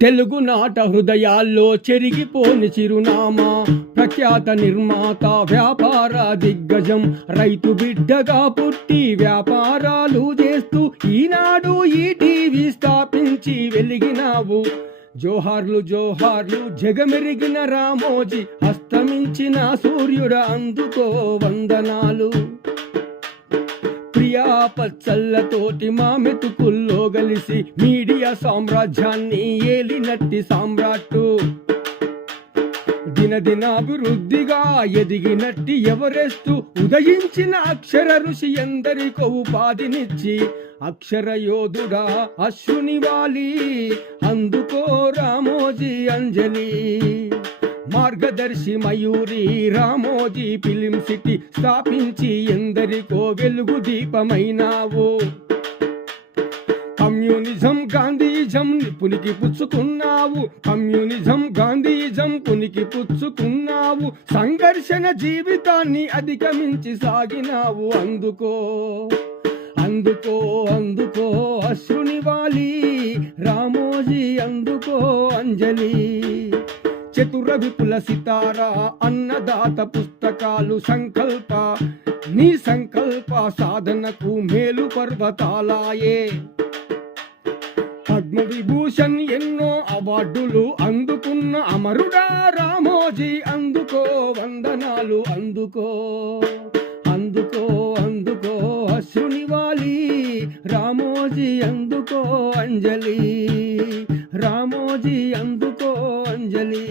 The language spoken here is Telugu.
తెలుగునాట హృదయాల్లో చెరిగిపోని చిరునామా, ప్రఖ్యాత నిర్మాత, వ్యాపార దిగ్గజం, రైతు బిడ్డగా పుట్టి వ్యాపారాలు చేస్తూ ఈనాడు ఈటీవీ స్థాపించి వెలిగినావు. జోహార్లు జోహార్లు జగమెరిగిన రామోజీ, అస్తమించిన సూర్యుడ అందుకో వందనాలు. ప్రియా పచ్చళ్ళతోటి మా మెతుకుల్లో గలిసి మీడియా సామ్రాజ్యాన్ని ఏలినట్టి సామ్రాట్టు, దినదినాభివృద్ధిగా ఎదిగినట్టి ఎవరెస్టు, ఉదయించిన అక్షర ఋషి ఎందరికో ఉపాధినిచ్చి అక్షర యోధుడా అశ్రునివాలి, అందుకో రామోజీ అంజలి. మార్గదర్శి మయూరి రామోజీ ఫిలిం సిటీ స్థాపించి ఎందరికో వెలుగు దీపమైనావు. కమ్యూనిజం గాంధీజం పునికి పుచ్చుకున్నావు, కమ్యూనిజం గాంధీజం పునికి పుచ్చుకున్నావు, సంఘర్షణ జీవితాన్ని అధిగమించి సాగినావు. అందుకో అందుకో అందుకో అశ్రునివాలి రామోజీ, అందుకో అంజలి. చతుర విపుల సితారా అన్నదాత పుస్తకాలు సంకల్ప, నీ సంకల్ప సాధనకు మేలు పర్వతాలాయే. పద్మవిభూషణ్ ఎన్నో అవార్డులు అందుకున్న అమరుడా రామోజీ, అందుకో వందనాలు. అందుకో అందుకో అందుకో అశ్రునివాలి రామోజీ, అందుకో అంజలి. రామోజీ అందుకో అంజలి.